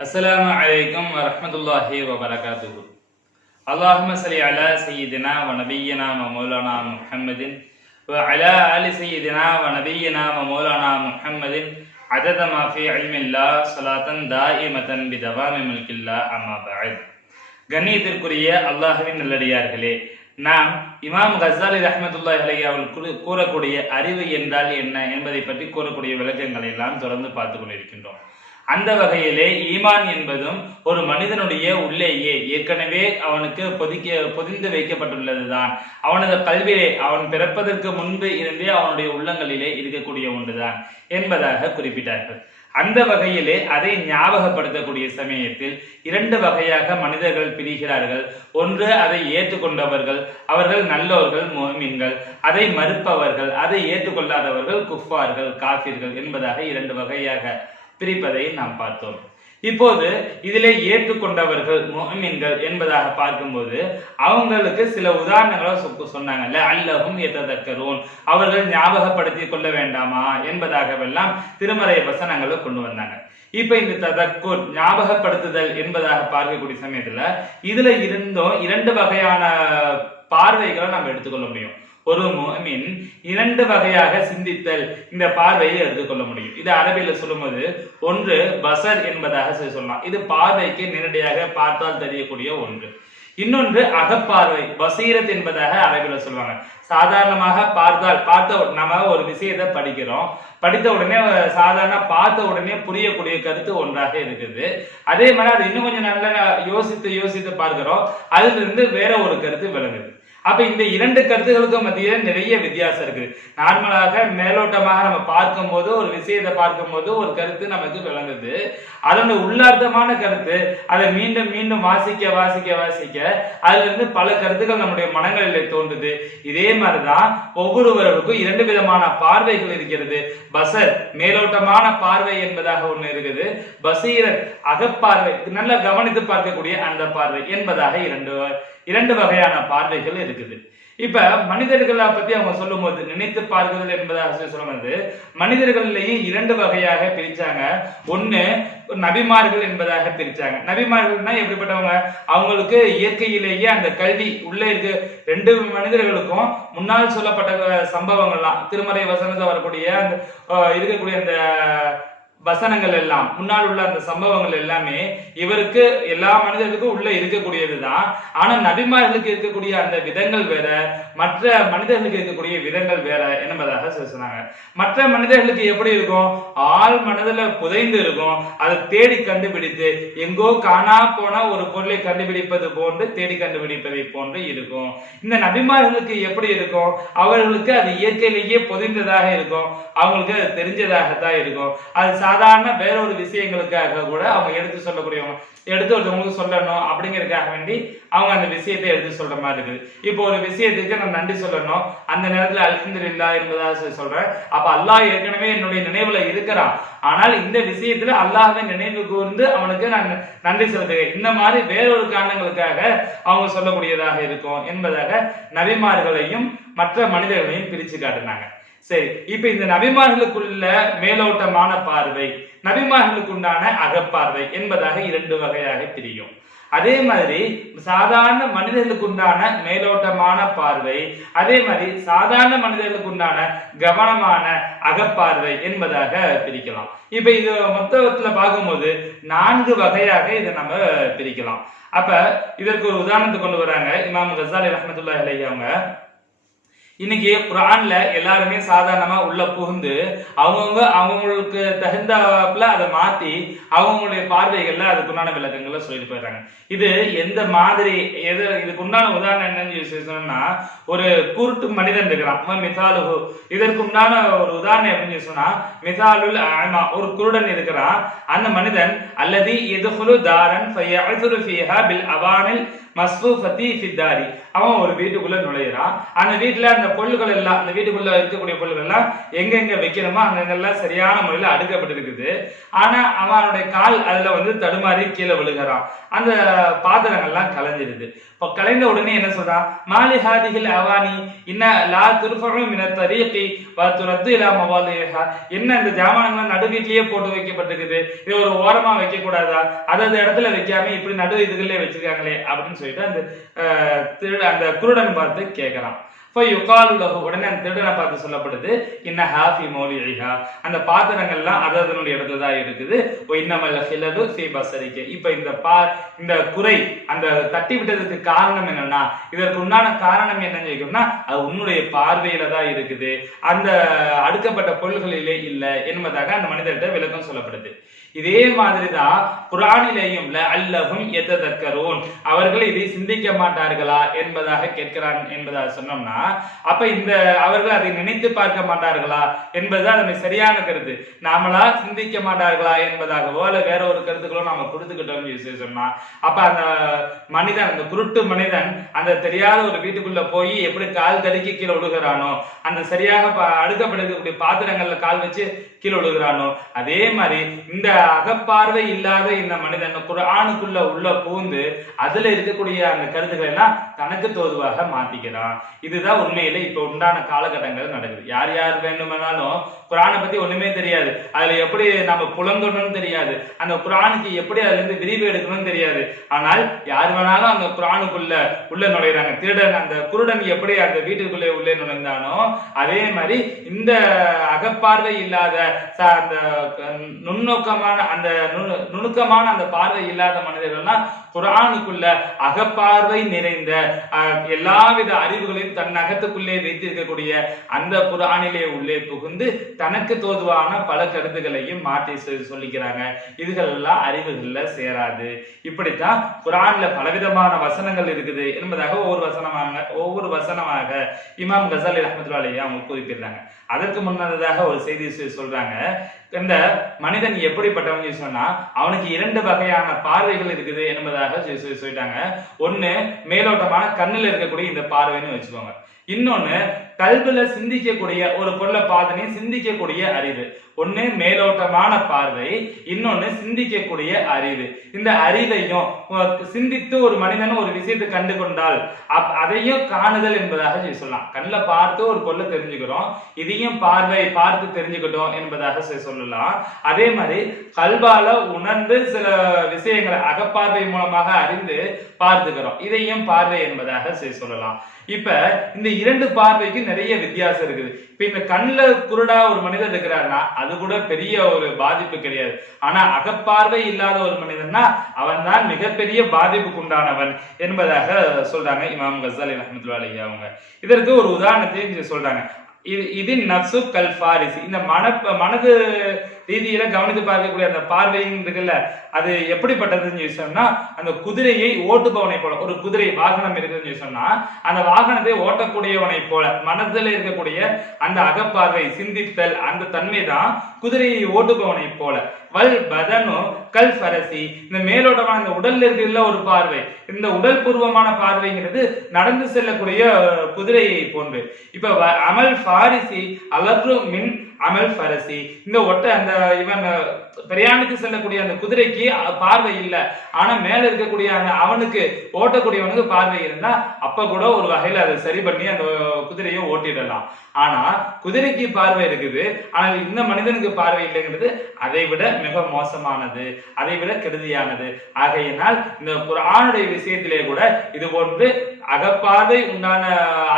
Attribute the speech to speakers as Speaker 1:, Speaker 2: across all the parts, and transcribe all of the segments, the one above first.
Speaker 1: அஸ்லாம் வலைக்கம் வரமத்துல்லாஹி வபரகாத்து அல்லாஹும சலி அலா சையீதினா வ நபியனா மௌலானா முஹம்மதின். வ அலா அலி சையீதினா வ நபியனா மௌலானா முஹம்மதின். அதத மாஃபி அல்மில்லா சலாத்தன் தாயி மதன் பிதவாமி மில்கில்லா அம்மா பாத் கண்ணியத்திற்குரிய அல்லாஹுவின் நல்லடியார்களே நாம் இமாம் கசாலி ரஹமத்துல்லா அலி அவர்கள் கூறக்கூடிய அறிவு என்றால் என்ன என்பதை பற்றி கூறக்கூடிய விளக்கங்களை எல்லாம் தொடர்ந்து பார்த்து கொண்டிருக்கின்றோம். அந்த வகையிலே ஈமான் என்பதும் ஒரு மனிதனுடைய உள்ளேயே. ஏற்கனவே அவனுக்கு பொதிக்க பொதிந்து வைக்கப்பட்டுள்ளதுதான். அவனது கல்வியிலே அவன் பிறப்பதற்கு முன்பு இருந்தே அவனுடைய உள்ளங்களிலே இருக்கக்கூடிய ஒன்றுதான் என்பதாக குறிப்பிட்டார்கள். அந்த வகையிலே அதை ஞாபகப்படுத்தக்கூடிய சமயத்தில் இரண்டு வகையாக மனிதர்கள் பிரிகிறார்கள். ஒன்று அதை ஏற்றுக்கொண்டவர்கள். அவர்கள் நல்லோர்கள் மோமின்கள். அதை மறுப்பவர்கள். அதை ஏற்றுக்கொள்ளாதவர்கள் குஃபார்கள் காஃபிர்கள் என்பதாக இரண்டு வகையாக பிரிப்பதை நாம் பார்த்தோம். இப்போது இதிலே ஏற்றுக்கொண்டவர்கள் முஹ்மின்கள் என்பதாக பார்க்கும்போது அவங்களுக்கு சில உதாரணங்களை சொ- சொன்னாங்கல்ல அல்லவும் எத்ததக்கரோன் அவர்கள் ஞாபகப்படுத்தி கொள்ள வேண்டாமா என்பதாகவெல்லாம் திருமறை வசனங்களை கொண்டு வந்தாங்க. இப்ப இந்த ததக்குர் ஞாபகப்படுத்துதல் என்பதாக பார்க்கக்கூடிய சமயத்துல இதுல இருந்தும் இரண்டு வகையான பார்வைகளை நம்ம எடுத்துக்கொள்ள முடியும். ஒரு முஃமின் இரண்டு வகையாக சிந்தித்தல் இந்த பார்வையை எடுத்துக்கொள்ள முடியும். இது அரபியில சொல்லும்போது ஒன்று பசர் என்பதாக சொல்லலாம். இது பார்வைக்கு நேரடியாக பார்த்தால் தெரியக்கூடிய ஒன்று. இன்னொன்று அகப்பார்வை பசீரத் என்பதாக அரபியில சொல்லுவாங்க. சாதாரணமாக பார்த்தால் பார்த்த நம்ம ஒரு விஷயத்தை படிக்கிறோம். படித்த உடனே சாதாரண பார்த்த உடனே புரியக்கூடிய கருத்து ஒன்றாக இருக்குது. அதே மாதிரி அது இன்னும் கொஞ்சம் நல்லா யோசித்து யோசித்து பார்க்கிறோம். அதுல இருந்து வேற ஒரு கருத்து விளங்குது. அப்ப இந்த இரண்டு கருத்துகளுக்கும் மத்தியில நிறைய வித்தியாசம் இருக்கு. நார்மலாக மேலோட்டமாக நம்ம பார்க்கும்போது ஒரு விஷயத்தை பார்க்கும்போது ஒரு கருத்து நமக்கு விளங்குது. அதோட உள்ளார்த்தமான கருத்து. அதை மீண்டும் மீண்டும் வாசிக்க வாசிக்க வாசிக்க அதுல இருந்து பல கருத்துக்கள் நம்முடைய மனங்களிலே தோன்றுது. இதே மாதிரிதான் ஒவ்வொருவருக்கும் இரண்டு விதமான பார்வைகள் இருக்கிறது. பசர் மேலோட்டமான பார்வை என்பதாக ஒண்ணு இருக்குது. பசீரன் அகப்பார்வை. நல்லா கவனித்து பார்க்கக்கூடிய அந்த பார்வை என்பதாக இரண்டு இரண்டு வகையான பார்வைகள் இருக்குது. இப்ப மனிதர்களை பத்தி அவங்க சொல்லும்போது நினைத்து பார்க்குதல் என்பதாக சொல்லும்போது மனிதர்களிலேயே இரண்டு வகையாக பிரிச்சாங்க. ஒண்ணு நபிமார்கள் என்பதாக பிரிச்சாங்க. நபிமார்கள்னா எப்படிப்பட்டவங்க? அவங்களுக்கு இயற்கையிலேயே அந்த கல்வி உள்ள இருக்கு. ரெண்டு மனிதர்களுக்கும் முன்னால் சொல்லப்பட்ட சம்பவங்கள்லாம் திருமறை வசனத்தை வரக்கூடிய அந்த அஹ், இருக்கக்கூடிய அந்த வசனங்கள் எல்லாம் முன்னால் உள்ள அந்த சம்பவங்கள் எல்லாமே இவருக்கு எல்லா மனிதர்களுக்கும் உள்ள இருக்கக்கூடியதுதான். ஆனா நபிமார்களுக்கு இருக்கக்கூடிய அந்த விதங்கள் வேற மற்ற மனிதர்களுக்கு இருக்கக்கூடிய விதங்கள் வேற என்பதாக சொன்னாங்க. மற்ற மனிதர்களுக்கு எப்படி இருக்கும்? ஆள் மனதுல புதைந்து இருக்கும். அதை தேடி கண்டுபிடித்து எங்கோ காணா போனா ஒரு பொருளை கண்டுபிடிப்பது போன்று தேடி கண்டுபிடிப்பதை போன்று இருக்கும். இந்த நபிமார்களுக்கு எப்படி இருக்கும்? அவர்களுக்கு அது இயற்கையிலேயே புதைந்ததாக இருக்கும். அவங்களுக்கு அது தெரிஞ்சதாகத்தான் இருக்கும். அது சாதாரண வேற ஒரு விஷயங்களுக்காக கூட அவங்க எடுத்து சொல்லக்கூடியவங்க எடுத்து ஒருத்தவங்களுக்கு சொல்லணும் அப்படிங்கிறதுக்காக வேண்டி அவங்க அந்த விஷயத்தை எடுத்து சொல்ற மாதிரி இருக்குது. இப்போ ஒரு விஷயத்துக்கு நான் நன்றி சொல்லணும். அந்த நேரத்தில் நேரத்துல இல்லா என்பதாக சொல்றேன். அப்ப அல்லாஹ் ஏற்கனவே என்னுடைய நினைவுல இருக்கிறான். ஆனால் இந்த விஷயத்துல அல்லாஹ்வை நினைவு கூர்ந்து அவனுக்கு நான் நன்றி செலுத்துகிறேன். இந்த மாதிரி வேறொரு காரணங்களுக்காக அவங்க சொல்லக்கூடியதாக இருக்கும் என்பதாக நபிமார்களையும் மற்ற மனிதர்களையும் பிரிச்சு காட்டினாங்க. சரி இப்ப இந்த நபிமார்களுக்குள்ள மேலோட்டமான பார்வை நபிமார்களுக்கு உண்டான அகப்பார்வை என்பதாக இரண்டு வகையாக பிரியும். அதே மாதிரி சாதாரண மனிதர்களுக்கு உண்டான மேலோட்டமான பார்வை அதே மாதிரி சாதாரண மனிதர்களுக்கு உண்டான கவனமான அகப்பார்வை என்பதாக பிரிக்கலாம். இப்ப இது மொத்தத்துல பார்க்கும்போது நான்கு வகையாக இதை நம்ம பிரிக்கலாம். அப்ப இதற்கு ஒரு உதாரணத்தை கொண்டு வராங்க. இமாம் கசாலி ரஹமத்துல்லா அலைஹி அவங்க இன்னைக்கு குரான்ல எல்லாருமே சாதாரணமா உள்ள புகுந்து அவங்கவுங்க அவங்களுக்கு தகுந்தாப்புல அதை மாத்தி அவங்களுடைய பார்வைகள்ல அதுக்குண்டான விளக்கங்களை சொல்லிட்டு போயிடுறாங்க. இது எந்த மாதிரி எது இதுக்கு உண்டான உதாரணம் என்னன்னு சொல்லி சொன்னோம்னா ஒரு குருட்டு மனிதன் இருக்கிறான். அவன் மிசாலுகு இதற்கு உண்டான ஒரு உதாரணம் எப்படின்னு சொன்னா மிசாலுல் ஆமா ஒரு குருடன் இருக்கிறான். அந்த மனிதன் அல்லது எதுகுலு தாரன் பில் அவானில் மஸ்பூஃபத்தி ஃபித்தாரி. அவன் ஒரு வீட்டுக்குள்ள நுழையிறான் அந்த வீட்டுல அந்த பொருள்கள் எல்லாம் அந்த வீட்டுக்குள்ள இருக்கக்கூடிய பொருள்கள் எல்லாம் எங்கெங்க வைக்கணுமோ அங்கங்கெல்லாம் சரியான முறையில் அடுக்கப்பட்டிருக்குது. ஆனா அவனுடைய கால் அதுல வந்து தடுமாறி கீழே விழுகிறான். அந்த பாத்திரங்கள்லாம் கலைஞ்சிருது. இப்போ கலைந்த உடனே என்ன சொல்றான் மாலி ஹாதிகில் அவானி இன்ன லா துருஃபகும் இன தரீகி வ துரத்து இலா மவாலிஹா. என்ன இந்த ஜாமானங்கள் நடு வீட்லயே போட்டு வைக்கப்பட்டிருக்குது? இது ஒரு ஓரமா வைக்க கூடாதா அதாவது இடத்துல வைக்காம இப்படி நடு இதுகளே வச்சிருக்காங்களே அப்படின்னு சொல்லிட்டு அந்த அஹ், திருட அந்த குருடன் பார்த்து கேட்கலாம் இப்போ யுகாலு உடனே அந்த திருடனை பார்த்து சொல்லப்படுது இன்ன ஹாஃபி மௌலிஹா. அந்த பாத்திரங்கள்லாம் அது அதனுடைய இடத்துல தான் இருக்குது. இன்னமல்ல இன்னமல் ஹிலது ஃபி பசரிக்க இப்போ இந்த பா இந்த குறை அந்த தட்டி விட்டதுக்கு காரணம் என்னன்னா இதற்கு உண்டான காரணம் என்னன்னு கேட்கணும்னா அது உன்னுடைய பார்வையில தான் இருக்குது. அந்த அடுக்கப்பட்ட பொருள்களிலே இல்லை என்பதாக அந்த மனிதர்கிட்ட விளக்கம் சொல்லப்படுது. இதே மாதிரிதான் குரானிலேயும் அல்லஹும் எத்ததக்கரோன் அவர்கள் இதை சிந்திக்க மாட்டார்களா என்பதாக கேட்கிறான் என்பதாக சொன்னோம்னா அப்ப இந்த அவர்கள் அதை நினைத்து பார்க்க மாட்டார்களா என்பதுதான் அதனை சரியான கருத்து. நாமளா சிந்திக்க மாட்டார்களா என்பதாகவோ அல்ல வேற ஒரு கருத்துக்களோ நாம கொடுத்துக்கிட்டோம்னு சொல்லி சொன்னா அப்ப அந்த மனிதன் அந்த குருட்டு மனிதன் அந்த தெரியாத ஒரு வீட்டுக்குள்ள போய் எப்படி கால் தடுக்கி கீழே விழுகிறானோ அந்த சரியாக அடுக்கப்படுக்கக்கூடிய பாத்திரங்கள்ல கால் வச்சு கீழே விழுகிறானோ அதே மாதிரி இந்த அகப்பார்வை இல்லாத இந்த மனிதன் குரானுக்குள்ள உள்ள பூந்து அதுல இருக்கக்கூடிய அந்த கருத்துக்களை எல்லாம் தனக்கு தோதுவாக மாத்திக்கிறான். இதுதான் உண்மையில இப்ப உண்டான காலகட்டங்கள் நடக்குது. யார் யார் வேண்டுமானாலும் குரானை பத்தி ஒண்ணுமே தெரியாது. அதுல எப்படி நம்ம புலந்தொடணும் தெரியாது. அந்த குரானுக்கு எப்படி அதுல இருந்து விரிவு எடுக்கணும்னு தெரியாது. ஆனால் யார் வேணாலும் அந்த குரானுக்குள்ள உள்ள நுழையிறாங்க. திருடன் அந்த குருடன் எப்படி அந்த வீட்டுக்குள்ளே உள்ளே நுழைந்தானோ அதே மாதிரி இந்த அகப்பார்வை இல்லாத அந்த நுண்ணோக்கமான அந்த நுணு- நுணுக்கமான அந்த பார்வை இல்லாத மனிதர்கள்லாம் குரானுக்குள்ள அகப்பார்வை நிறைந்த அஹ், எல்லாவித அறிவுகளையும் தன் அகத்துக்குள்ளே வைத்திருக்கக்கூடிய அந்த குரானிலே உள்ளே புகுந்து தனக்கு தோதுவான பல கருத்துக்களையும் மாற்றி சொல்லிக்கிறாங்க. இதுகள் எல்லாம் அறிவுகள்ல சேராது. இப்படித்தான் குரான்ல பலவிதமான வசனங்கள் இருக்குது என்பதாக ஒவ்வொரு வசனமாக ஒவ்வொரு வசனமாக இமாம் கசாலி ரஹமத்துல்லாஹி அவங்க குறிப்பிடுறாங்க. அதற்கு முன்னதாக ஒரு செய்தி சொல்றாங்க. இந்த மனிதன் எப்படிப்பட்டவன் சொன்னா அவனுக்கு இரண்டு வகையான பார்வைகள் இருக்குது என்பதாக சொல்லிட்டாங்க. ஒன்னு மேலோட்டமான கண்ணில் இருக்கக்கூடிய இந்த பார்வைன்னு வச்சுக்கோங்க. இன்னொன்னு கல்வில சிந்திக்கக்கூடிய ஒரு பொருளை பார்த்தனையும் சிந்திக்கக்கூடிய அறிவு. ஒண்ணு மேலோட்டமான பார்வை இன்னொன்னு சிந்திக்கக்கூடிய அறிவு. இந்த அறிவையும் சிந்தித்து ஒரு மனிதன் ஒரு விஷயத்தை கண்டு கொண்டால் அப்- அதையும் காணுதல் என்பதாக சொல்லலாம். கண்ணில் பார்த்து ஒரு பொருளை தெரிஞ்சுக்கிறோம் இதையும் பார்வை பார்த்து தெரிஞ்சுக்கிட்டோம் என்பதாக சொல்லலாம். அதே மாதிரி கல்வால உணர்ந்து சில விஷயங்களை அகப்பார்வை மூலமாக அறிந்து பார்த்துக்கிறோம். இதையும் பார்வை என்பதாக சொல்லலாம். இப்ப இந்த இரண்டு பார்வைக்கு நிறைய வித்தியாசம் இருக்குது. இப்ப இந்த கண்ணில் குருடா ஒரு மனிதர் இருக்கிறாருன்னா அது கூட பெரிய ஒரு பாதிப்பு கிடையாது. ஆனா அகப்பார்வை இல்லாத ஒரு மனிதன்னா அவன் தான் மிகப்பெரிய பாதிப்புக்கு உண்டானவன் என்பதாக சொல்றாங்க இமாம் கசாலி ரஹமத்துல்லாஹி அலைஹி அவங்க. இதற்கு ஒரு உதாரணத்தையும் சொல்றாங்க. இது இது நப்சு கல் ஃபாரிஸ் இந்த மன மனது ரீதியில கவனித்து பார்க்கக்கூடிய அந்த பார்வையும் இருக்குல்ல அது எப்படிப்பட்டதுன்னு சொல்லி சொன்னா அந்த குதிரையை ஓட்டுபவனை போல ஒரு குதிரை வாகனம் இருக்குதுன்னு சொல்லி சொன்னா அந்த வாகனத்தை ஓட்டக்கூடியவனை போல மனதில் இருக்கக்கூடிய அந்த அகப்பார்வை சிந்தித்தல் அந்த தன்மை தான் குதிரையை ஓட்டுபவனை போல. வல் பதனு கல் ஃபரசி இந்த மேலோட்டமான இந்த உடல்ல இருக்கிற ஒரு பார்வை இந்த உடல் பூர்வமான பார்வைங்கிறது நடந்து செல்லக்கூடிய குதிரையை போன்று. இப்ப வ- அமல் ஃபாரிசி அலர்ரு மின் அமல் பரசி. இந்த ஒட்ட அந்த இவன் அஹ், செல்லக்கூடிய அந்த குதிரைக்கு பார்வை இல்லை. ஆனா மேல இருக்கக்கூடிய அந்த அவனுக்கு ஓட்டக்கூடியவனுக்கு பார்வை இருந்தா அப்ப கூட ஒரு வகையில அதை சரி பண்ணி அந்த குதிரையை ஓட்டிடலாம். ஆனா குதிரைக்கு பார்வை இருக்குது ஆனால் இந்த மனிதனுக்கு பார்வை இல்லைங்கிறது அதை விட மிக மோசமானது அதை விட கெடுதியானது. ஆகையினால் இந்த குரானுடைய விஷயத்திலே கூட இது போன்று அகப்பார்வை உண்டான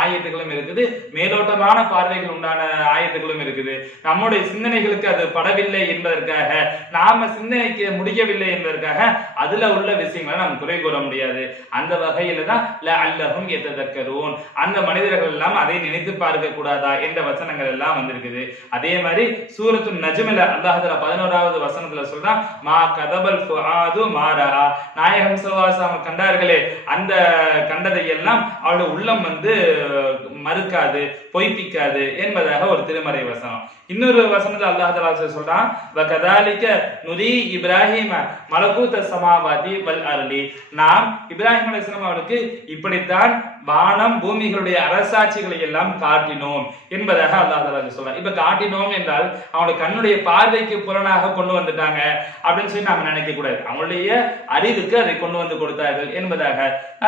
Speaker 1: ஆயத்துகளும் இருக்குது மேலோட்டமான பார்வைகள் உண்டான ஆயத்துகளும் இருக்குது. நம்முடைய சிந்தனைகளுக்கு அது படவில்லை என்பதற்காக நாம சிந்தனைக்கு முடியவில்லை என்பதற்காக அதுல உள்ள விஷயங்களை நாம் குறை கூற முடியாது. அந்த வகையில தான் அல்லகும் எத்ததக்கரும் அந்த மனிதர்கள் எல்லாம் அதை நினைத்து பார்க்க கூடாதா என்ற வசனங்கள் எல்லாம் வந்திருக்குது. அதே மாதிரி சூரத்து நஜமில அல்லாஹத்துல பதினோராவது வசனத்துல சொல்றான் மா கதபல் ஃபுஆது மாரா நாயகம் சவாசம் கண்டார்களே அந்த கண்டதை எல்லாம் அவளுடைய உள்ளம் வந்து மறுக்காது பொய்ப்பிக்காது என்பதாக ஒரு திருமறை வசனம். இன்னொரு வசனத்தை அல்லாஹ் தஆலா சொல்றான். கதாலிக்க கதாலிக நுரி இப்ராஹிம மலகூத்த சமாவாதி வல் அருளி நாம் இப்ராஹிம் அலிஸ்லாம் அவருக்கு இப்படித்தான் வானம் பூமிகளுடைய அரசாட்சிகளை எல்லாம் காட்டினோம் என்பதாக அல்லாஹ் தஆலா சொல்றான். இப்ப காட்டினோம் என்றால் அவனுடைய கண்ணுடைய பார்வைக்கு புலனாக கொண்டு வந்துட்டாங்க அப்படின்னு சொல்லி நாம நினைக்க கூடாது. அவனுடைய அறிவுக்கு அதை கொண்டு வந்து கொடுத்தார்கள் என்பதாக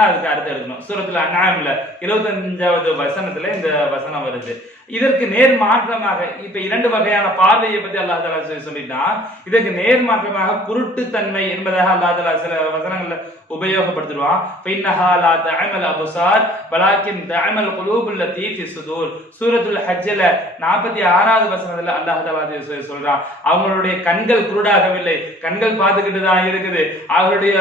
Speaker 1: அதுக்கு அர்த்தம் எடுக்கணும் சூரத்துல அண்ணாமில் இருபத்தஞ்சாவது வசனத்துல இந்த வசனம் வருது. இதற்கு நேர் மாற்றமாக இப்ப இரண்டு வகையான பார்வையை பத்தி அல்லாஹ் தலா சொல்லி- சொல்லிட்டான். இதற்கு நேர் மாற்றமாக குருட்டுத்தன்மை என்பதாக அல்லாஹ் தலா சில வசனங்கள்ல உபயோகப்படுத்திடுவான். ஃபைன்னஹா லா தஅமல் அபுசார் வலாக்கின் தஅமல் குலூபுல் லத்தீ சுதூர் சூரத்துல் ஹஜ்ஜ்ல 46வது வசனத்துல அல்லாஹ் தஆலா சொல்லி- சொல்றான். அவங்களுடைய கண்கள் குருடாகவில்லை. கண்கள் பார்த்துக்கிட்டு தான் இருக்குது. அவருடைய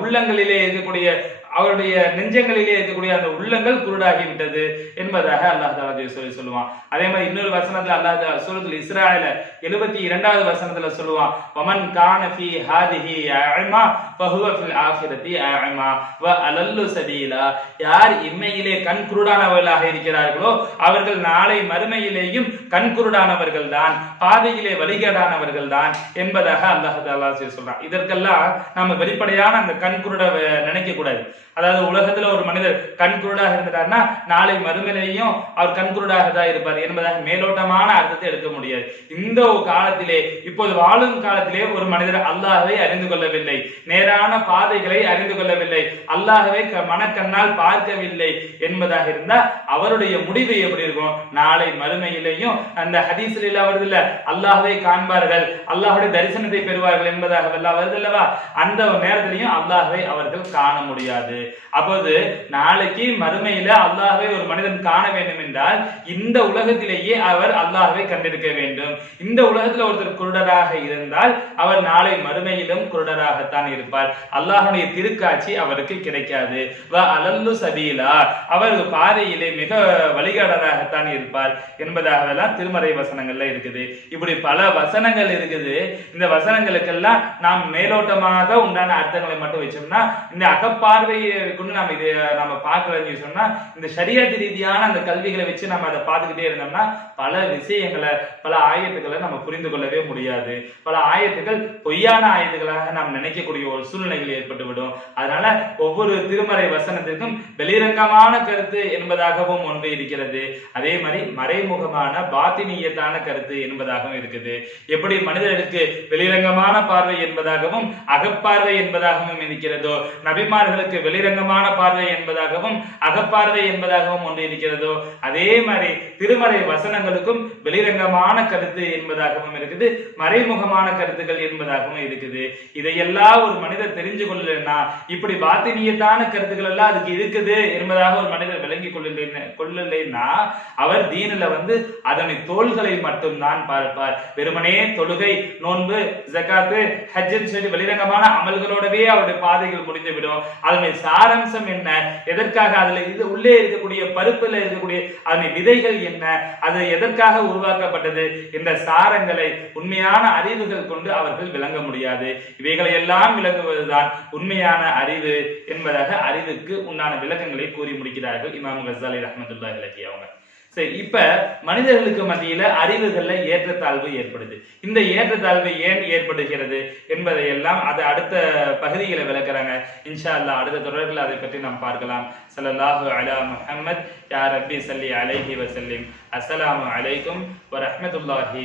Speaker 1: உள்ளங்களிலே இருக்கக்கூடிய அவருடைய நெஞ்சங்களிலே இருக்கக்கூடிய அந்த உள்ளங்கள் குருடாகி விட்டது என்பதாக அல்லாஹ் தாலா சொல்லி சொல்லுவான். அதே மாதிரி இன்னொரு வசனத்துல அல்லாஹ் தாலா சூரத்தில் இஸ்ராயல எழுபத்தி இரண்டாவது வசனத்துல சொல்லுவான். வமன் கான ஃபி ஹாதிஹி அஅமா ஃபஹுவ ஃபில் ஆখিরத்தி அஅமா வ அலல்லு சபீலா. யார் இம்மையிலே கண் குருடானவர்களாக இருக்கிறார்களோ அவர்கள் நாளை மறுமையிலேயும் கண் குருடானவர்கள் தான் பாதையிலே வழிகேடானவர்கள் தான் என்பதாக அல்லாஹ் தாலா சொல்றான். இதற்கெல்லாம் நம்ம வெளிப்படையான அந்த கண் குருட நினைக்க கூடாது அதாவது உலகத்துல ஒரு மனிதர் கண் குருடாக இருந்துட்டார்னா நாளை மறுமையிலையும் அவர் கண் குருடாக தான் இருப்பார் என்பதாக மேலோட்டமான அர்த்தத்தை எடுக்க முடியாது. இந்த ஒரு காலத்திலே இப்போது வாழும் காலத்திலே ஒரு மனிதர் அல்லாஹவை அறிந்து கொள்ளவில்லை. நேரான பாதைகளை அறிந்து கொள்ளவில்லை. அல்லாஹவை க- மனக்கண்ணால் பார்க்கவில்லை என்பதாக இருந்தா அவருடைய முடிவு எப்படி இருக்கும்? நாளை மறுமையிலேயும் அந்த ஹதீசில் வருது இல்ல? அல்லாஹவை காண்பார்கள். அல்லாஹுடைய தரிசனத்தை பெறுவார்கள் என்பதாக வருது அல்லவா? அந்த நேரத்திலையும் அல்லாஹவை அவர்கள் காண முடியாது. அப்போது நாளைக்கு மறுமையில அல்லாஹ்வை ஒரு மனிதன் காண வேண்டும் என்றால் இந்த உலகத்திலேயே அவர் அல்லாஹ்வை கண்டிருக்க வேண்டும். இந்த உலகத்துல ஒருத்தர் குருடராக இருந்தால் அவர் நாளை மறுமையிலும் குருடராகத்தான் இருப்பார். அல்லாஹனுடைய திருக்காட்சி அவருக்கு கிடைக்காது. அலல்லு சபீலா அவர் பாதையிலே மிக வழிகாடராகத்தான் இருப்பார் என்பதாகலாம் திருமறை வசனங்கள்ல இருக்குது. இப்படி பல வசனங்கள் இருக்குது. இந்த வசனங்களுக்கெல்லாம் நாம் மேலோட்டமாக உண்டான அர்த்தங்களை மட்டும் வச்சோம்னா இந்த அகப்பார்வையை கொண்டு நம்ம இது நம்ம பார்க்கலன்னு சொன்னா இந்த சரியாத்து ரீதியான அந்த கல்விகளை வச்சு நம்ம அதை பார்த்துக்கிட்டே இருந்தோம்னா பல விஷயங்களை பல ஆயத்துக்களை நம்ம புரிந்து கொள்ளவே முடியாது. பல ஆயத்துக்கள் பொய்யான ஆயத்துக்களாக நாம் நினைக்கக்கூடிய ஒரு சூழ்நிலைகள் ஏற்பட்டுவிடும் அதனால ஒவ்வொரு திருமறை வசனத்திற்கும் வெளிரங்கமான கருத்து என்பதாகவும் ஒன்று இருக்கிறது. அதே மாதிரி மறைமுகமான பாத்தினியத்தான கருத்து என்பதாகவும் இருக்குது. எப்படி மனிதர்களுக்கு வெளிரங்கமான பார்வை என்பதாகவும் அகப்பார்வை என்பதாகவும் இருக்கிறதோ நபிமார்களுக்கு வெளி பகிரங்கமான பார்வை என்பதாகவும் அகப்பார்வை என்பதாகவும் ஒன்று இருக்கிறதோ அதே மாதிரி திருமறை வசனங்களுக்கும் வெளிரங்கமான கருத்து என்பதாகவும் இருக்குது மறைமுகமான கருத்துக்கள் என்பதாகவும் இருக்குது. இதையெல்லாம் ஒரு மனிதர் தெரிஞ்சு கொள்ளலன்னா இப்படி பாத்தினியத்தான கருத்துக்கள் எல்லாம் அதுக்கு இருக்குது என்பதாக ஒரு மனிதர் விளங்கி கொள்ளலை கொள்ளலைன்னா அவர் தீனில வந்து அதனை தோள்களை மட்டும்தான் பார்ப்பார். வெறுமனே தொழுகை நோன்பு ஜக்காத்து ஹஜ்ஜன் சொல்லி வெளிரங்கமான அமல்களோடவே அவருடைய பாதைகள் முடிந்துவிடும். அதனை சாரம்சம் என்ன? எதற்காக அதுல இது உள்ளே இருக்கக்கூடிய பருப்புல இருக்கக்கூடிய அதனுடைய விதைகள் என்ன? அது எதற்காக உருவாக்கப்பட்டது? இந்த சாரங்களை உண்மையான அறிவுகள் கொண்டு அவர்கள் விளங்க முடியாது. இவைகளை எல்லாம் விளங்குவதுதான் உண்மையான அறிவு என்பதாக அறிவுக்கு உண்டான விளக்கங்களை கூறி முடிக்கிறார்கள் இமாம் கசாலி ரஹமத்துல்லாஹி அலைஹி அவங்க சரி இப்ப மனிதர்களுக்கு மத்தியில அறிவுகள்ல ஏற்றத்தாழ்வு ஏற்படுது. இந்த ஏற்றத்தாழ்வு ஏன் ஏற்படுகிறது என்பதை எல்லாம் அது அடுத்த பகுதிகளை விளக்குறாங்க. இன்ஷா அல்லாஹ் அடுத்த தொடர்கள் அதை பற்றி நாம் பார்க்கலாம். ஸல்லல்லாஹு அலா முஹம்மத் யா ரப்பி சல்லி அலைஹி வசல்லிம் அஸ்ஸலாமு அலைக்கும் வ ரஹ்மத்துல்லாஹி